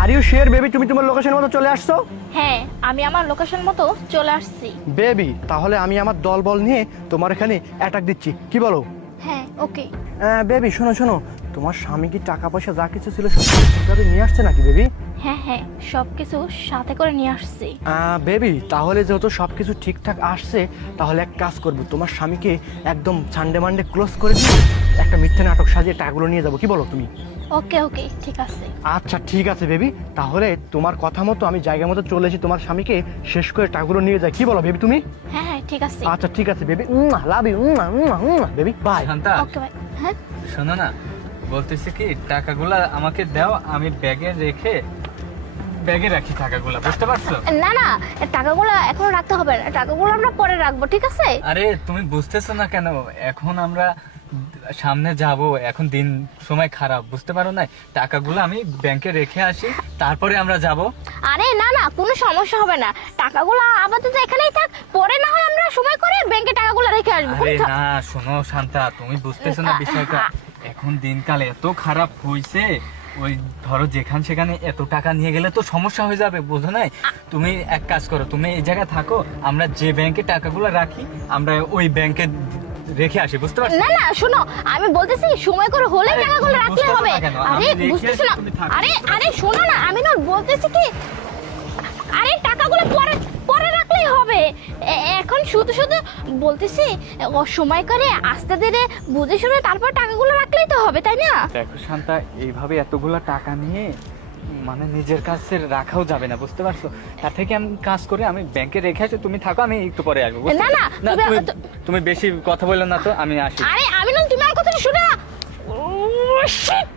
Are you sure baby তুমি তোমার location মতো চলে আসছো? হ্যাঁ, আমি আমার লোকেশন মতো চলে আসছি। বেবি তাহলে আমি আমার দলবল নিয়ে তোমার এখানে অ্যাটাক দিচ্ছি, কি বলো? হ্যাঁ, ওকে। বেবি শোনো শোনো, তোমার স্বামী কি টাকা পয়সা যা কিছু ছিল সব ঠিকভাবে নিয়ে আসছে নাকি বেবি? হ্যাঁ হ্যাঁ, সবকিছু সাথে করে নিয়ে আসছি। বেবি তাহলে যেহেতু সবকিছু ঠিকঠাক আসছে, তাহলে এক কাজ করবো, তোমার স্বামীকে একদম সানডে মানডে ক্লোজ করে দিয়ে একটা মিথ্যে নাটক সাজিয়ে টাকাগুলো নিয়ে যাবো, কি বলো তুমি? ওকে ওকে, ঠিক আছে। আচ্ছা ঠিক আছে বেবি, তাহলে তোমার কথা মতো আমি জায়গা মতো চলে এসেছি, তোমার স্বামীকে শেষ করে টাকাগুলো নিয়ে যাই, কি বলো বেবি তুমি? হ্যাঁ হ্যাঁ, ঠিক আছে। আচ্ছা ঠিক আছে baby, love you baby, bye. Shanta, okay ভাই। হ্যাঁ, শোনো না, বলতেছি কি টাকাগুলা আমাকে দাও, আমি ব্যাগে রাখি টাকাগুলা, বুঝতে পারছো? না না, টাকাগুলো এখন রাখতে হবে না, টাকাগুলো আমরা পরে রাখবো, ঠিক আছে? আরে তুমি বুঝতেছো না কেন? এখন আমরা সামনে যাব, এখন দিন সময় খারাপ, বুঝতে পারো না? টাকাগুলো আমি ব্যাংকে রেখে আসি, তারপরে আমরা যাব। আরে না না, কোনো সমস্যা হবে না, টাকাগুলো আপাতত এখানেই থাক, পরে না হয় আমরা সময় করে ব্যাংকে টাকাগুলো রেখে আসবো। আরে না, শোনো শান্তা, তুমি বুঝতেছো না বিষয়টা। এখন দিনকাল এত খারাপ হইছে, ওই ধরো যেখান সেখানে এত টাকা নিয়ে গেলে তো সমস্যা হয়ে যাবে, বুঝো না? তুমি এক কাজ করো, তুমি এই জায়গায় থাকো, আমরা যে ব্যাংকে টাকাগুলো রাখি আমরা ওই ব্যাংকে রেখে আসি, বুঝতে পারছো? না না, শোনো, আমি বলতেছি সময় করে হলে আরে, টাকাগুলো তুমি রাখলে বুঝতেছো হবে। না কেন? আরে আমি রেখে বুঝতেছো না? আসি, তুমি থাকো। আরে আরে শোনো না, আমি না বলতেছি কি, আরে টাকাগুলো পরে পরে রাখলেই হবে। এখন শুধু শুধু বলতেছি সময় করে আস্তে ধীরে বুঝে শুনে তারপর টাকাগুলো রাখলেই তো হবে, তাই না? দেখো শান্তা, এইভাবে এতগুলা টাকা নিয়ে মানে নিজের কাছে রাখাও যাবে না, বুঝতে পারছো? তার থেকে আমি কাজ করে আমি ব্যাংকে রেখে আসি, তুমি থাকো, আমি একটু পরে আসবো, বুঝতে না, না, পারছো? না, তুমি- তুমি বেশি কথা বললে না তো, আমি আসি। আরে আমি না, তুমি আমার কথাটা শুনে না। ও শিট।